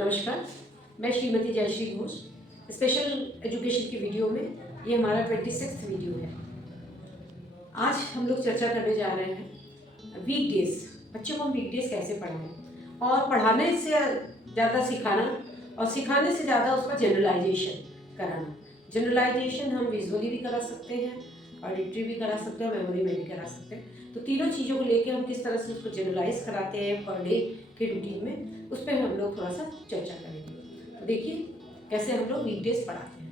नमस्कार, मैं Shrimati Jayashree Ghosh. Special education की वीडियो में ये हमारा 26th वीडियो है। आज हम लोग चर्चा करने जा रहे हैं वीक डेज। बच्चों को हम वीक डेज कैसे पढ़ाएं और पढ़ाने से ज़्यादा सिखाना और सिखाने से ज़्यादा उसका जनरलाइजेशन कराना। जनरलाइजेशन हम विजुअली भी करा सकते हैं, ऑडिटरी भी करा सकते हैं, मेमोरी में भी करा सकते हैं। तो तीनों चीज़ों को लेकर हम किस तरह से उसको जनरलाइज कराते हैं पर डे के रूटीन में, उस पर हम लोग थोड़ा सा चर्चा करेंगे। तो देखिए कैसे हम लोग वीकडेज पढ़ाते हैं।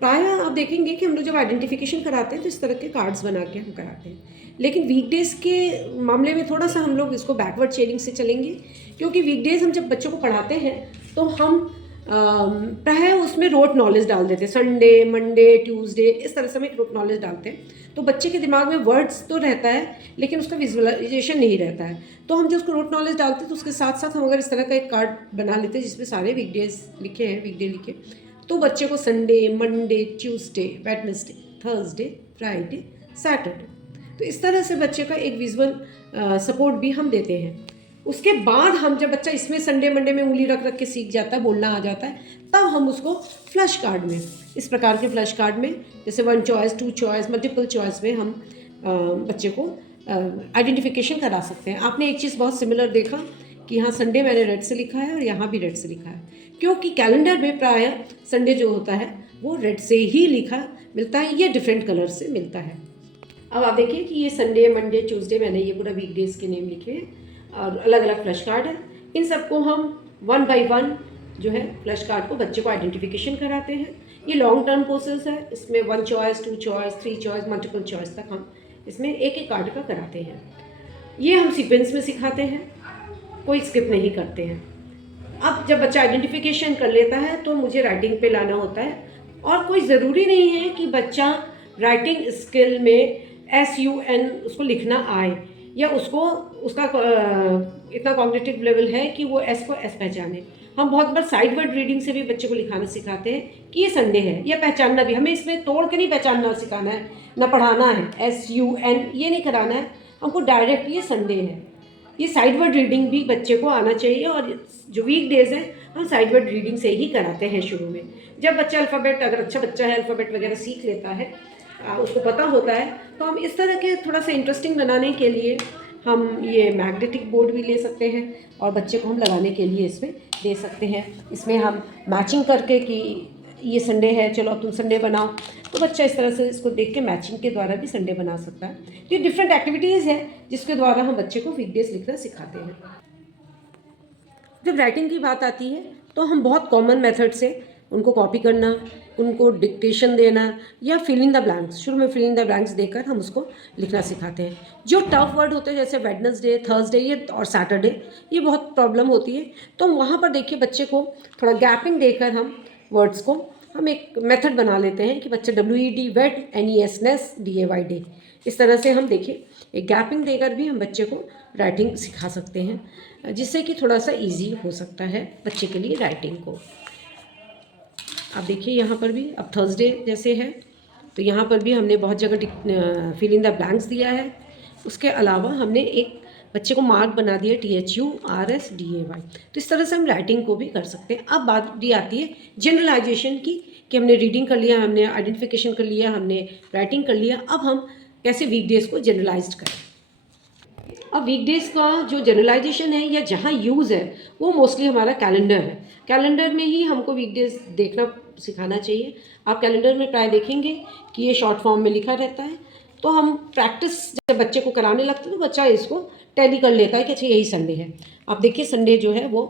प्रायः आप देखेंगे कि हम लोग जब आइडेंटिफिकेशन कराते हैं तो इस तरह के कार्ड्स बना के हम कराते हैं, लेकिन वीकडेज के मामले में थोड़ा सा हम लोग इसको बैकवर्ड चेनिंग से चलेंगे, क्योंकि वीकडेज हम जब बच्चों को पढ़ाते हैं तो हम प्रायः उसमें रोट नॉलेज डाल देते हैं। संडे, मंडे, ट्यूसडे, इस तरह से हम एक रोट नॉलेज डालते हैं, तो बच्चे के दिमाग में वर्ड्स तो रहता है लेकिन उसका विजुअलाइजेशन नहीं रहता है। तो हम जो उसको रोट नॉलेज डालते हैं तो उसके साथ साथ हम अगर इस तरह का एक कार्ड बना लेते हैं जिसमें सारे वीकडेज लिखे हैं, वीकडे लिखे, तो बच्चे को Sunday, Monday, Tuesday, Wednesday, Thursday, Friday, Saturday, तो इस तरह से बच्चे का एक विजुअल सपोर्ट भी हम देते हैं। उसके बाद हम जब बच्चा इसमें संडे मंडे में उंगली रख रख के सीख जाता है, बोलना आ जाता है, तब हम उसको फ्लैश कार्ड में, इस प्रकार के फ्लैश कार्ड में, जैसे 1 चॉइस, 2 चॉइस, मल्टीपल चॉइस में हम बच्चे को आइडेंटिफिकेशन करा सकते हैं। आपने एक चीज़ बहुत सिमिलर देखा कि यहाँ संडे मैंने रेड से लिखा है और यहाँ भी रेड से लिखा है, क्योंकि कैलेंडर में प्रायः संडे जो होता है वो रेड से ही लिखा मिलता है, ये डिफरेंट कलर से मिलता है। अब आप देखिए कि ये संडे, मंडे, ट्यूसडे, मैंने ये पूरा वीकडेज के नेम लिखे हैं और अलग अलग फ्लैश कार्ड है। इन सबको हम 1 बाय 1 जो है फ्लैश कार्ड को बच्चे को आइडेंटिफिकेशन कराते हैं। ये लॉन्ग टर्म प्रोसेस है, इसमें 1 choice, 2 choice, 3 choice, multiple choice तक हम इसमें एक एक कार्ड का कराते हैं। ये हम सीक्वेंस में सिखाते हैं, कोई स्किप नहीं करते हैं। अब जब बच्चा आइडेंटिफिकेशन कर लेता है तो मुझे राइटिंग पे लाना होता है, और कोई ज़रूरी नहीं है कि बच्चा राइटिंग स्किल में SUN उसको लिखना आए, या उसको उसका इतना कॉग्निटिव लेवल है कि वो S को S पहचाने। हम बहुत बार साइड वर्ड रीडिंग से भी बच्चे को लिखाना सिखाते हैं कि ये संडे है, या पहचानना भी। हमें इसमें तोड़ के नहीं पहचानना सिखाना है, ना पढ़ाना है SUN ये नहीं कराना है, हमको डायरेक्ट ये संडे है। ये साइड वर्ड रीडिंग भी बच्चे को आना चाहिए, और जो वीक डेज हैं हम साइड वर्ड रीडिंग से ही कराते हैं शुरू में। जब बच्चा अल्फ़ाबेट, अगर अच्छा बच्चा है, अल्फ़ाबेट वगैरह सीख लेता है, उसको पता होता है, तो हम इस तरह के थोड़ा सा इंटरेस्टिंग बनाने के लिए हम ये मैग्नेटिक बोर्ड भी ले सकते हैं और बच्चे को हम लगाने के लिए इसमें दे सकते हैं। इसमें हम मैचिंग करके कि ये संडे है, चलो अब तुम संडे बनाओ, तो बच्चा इस तरह से इसको देख के मैचिंग के द्वारा भी संडे बना सकता है। तो ये डिफरेंट एक्टिविटीज़ है जिसके द्वारा हम बच्चे को वीकडेज लिखना सिखाते हैं। जब राइटिंग की बात आती है तो हम बहुत कॉमन मेथड से उनको कॉपी करना, उनको डिक्टेशन देना, या फिल इन द ब्लैंक्स, शुरू में फिल इन द ब्लैंक्स देकर हम उसको लिखना सिखाते हैं। जो टफ वर्ड होते हैं जैसे वेडनेसडे, थर्सडे ये और सैटरडे, ये बहुत प्रॉब्लम होती है, तो वहाँ पर देखिए बच्चे को थोड़ा गैपिंग देकर हम वर्ड्स को हम एक मेथड बना लेते हैं कि बच्चा WED वेड, NESNES, DAY डे, इस तरह से हम देखिए एक गैपिंग देकर भी हम बच्चे को राइटिंग सिखा सकते हैं, जिससे कि थोड़ा सा इजी हो सकता है बच्चे के लिए राइटिंग को। आप देखिए यहाँ पर भी अब थर्सडे जैसे है तो यहाँ पर भी हमने बहुत जगह फिल इन द ब्लैंक्स दिया है। उसके अलावा हमने एक बच्चे को मार्क बना दिया THURSDAY, तो इस तरह से हम राइटिंग को भी कर सकते हैं। अब बात भी आती है जनरलाइजेशन की, कि हमने रीडिंग कर लिया, हमने आइडेंटिफिकेशन कर लिया, हमने राइटिंग कर लिया, अब हम कैसे वीकडेज को जनरलाइज करें। अब वीकडेज का जो जनरलाइजेशन है या जहाँ यूज़ है वो मोस्टली हमारा कैलेंडर है। कैलेंडर में ही हमको वीकडेज देखना सिखाना चाहिए। आप कैलेंडर में ट्राई देखेंगे कि ये शॉर्ट फॉर्म में लिखा रहता है, तो हम प्रैक्टिस जब बच्चे को कराने लगते हैं तो बच्चा इसको टैली कर लेता है कि अच्छा यही संडे है। आप देखिए संडे जो है वो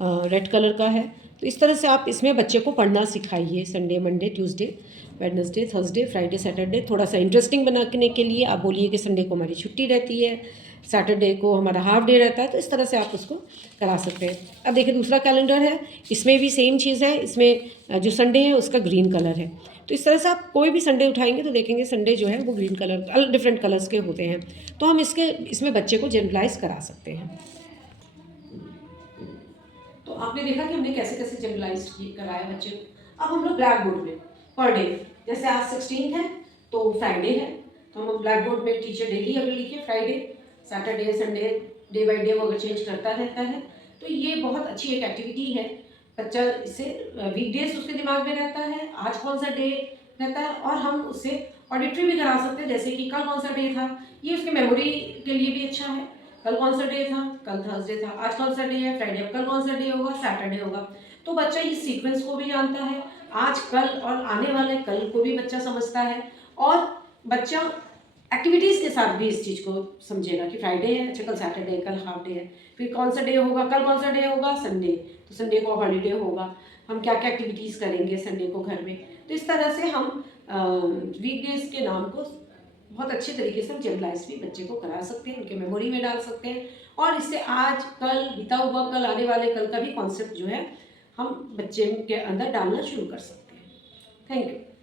रेड कलर का है, तो इस तरह से आप इसमें बच्चे को पढ़ना सिखाइए। Sunday, Monday, Tuesday, Wednesday, Thursday, Friday, Saturday, थोड़ा सा इंटरेस्टिंग बनाने के लिए आप बोलिए कि संडे को हमारी छुट्टी रहती है, सैटरडे को हमारा हाफ डे रहता है, तो इस तरह से आप उसको करा सकते हैं। अब देखिए दूसरा कैलेंडर है, इसमें भी सेम चीज़ है, इसमें जो संडे है उसका ग्रीन कलर है, तो इस तरह से आप कोई भी संडे उठाएंगे तो देखेंगे संडे जो है वो ग्रीन कलर, डिफरेंट कलर्स के होते हैं, तो हम इसमें बच्चे को जनरलाइज करा सकते हैं। तो आपने देखा कि हमने कैसे कैसे जनरलाइज कराया बच्चे को। अब हम लोग ब्लैक बोर्ड में पर डे, जैसे आज 16 है तो फ्राइडे है, तो हम ब्लैक बोर्ड में टीचर डेली अगर लिखे Friday, Saturday, Sunday, day by day वो अगर चेंज करता रहता है, तो ये बहुत अच्छी एक एक्टिविटी है। बच्चा इससे वीकडेज उसके दिमाग में रहता है, आज कौन सा डे रहता है, और हम उससे ऑडिटरी भी करा सकते हैं, जैसे कि कल कौन सा डे था, ये उसके मेमोरी के लिए भी अच्छा है। कल कौन सा डे था, कल थर्सडे था, आज कौन सा डे है, फ्राइडे, अब कल कौन सा डे होगा, सैटरडे होगा। तो बच्चा इस सीक्वेंस को भी जानता है, आज कल और आने वाले कल को भी बच्चा समझता है, और बच्चा एक्टिविटीज़ के साथ भी इस चीज़ को समझेगा कि फ्राइडे है, अच्छा कल सैटरडे है, कल हाफ डे है, फिर कौन सा डे होगा, कल कौन सा डे होगा, संडे, तो संडे को हॉलीडे होगा, हम क्या क्या एक्टिविटीज़ करेंगे संडे को घर में। तो इस तरह से हम वीकडेज के नाम को बहुत अच्छे तरीके से हम जनरलाइज भी बच्चे को करा सकते हैं, उनके मेमोरी में डाल सकते हैं, और इससे आज कल बीता हुआ कल आने वाले कल का भी कॉन्सेप्ट जो है हम बच्चे के अंदर डालना शुरू कर सकते हैं। Thank you.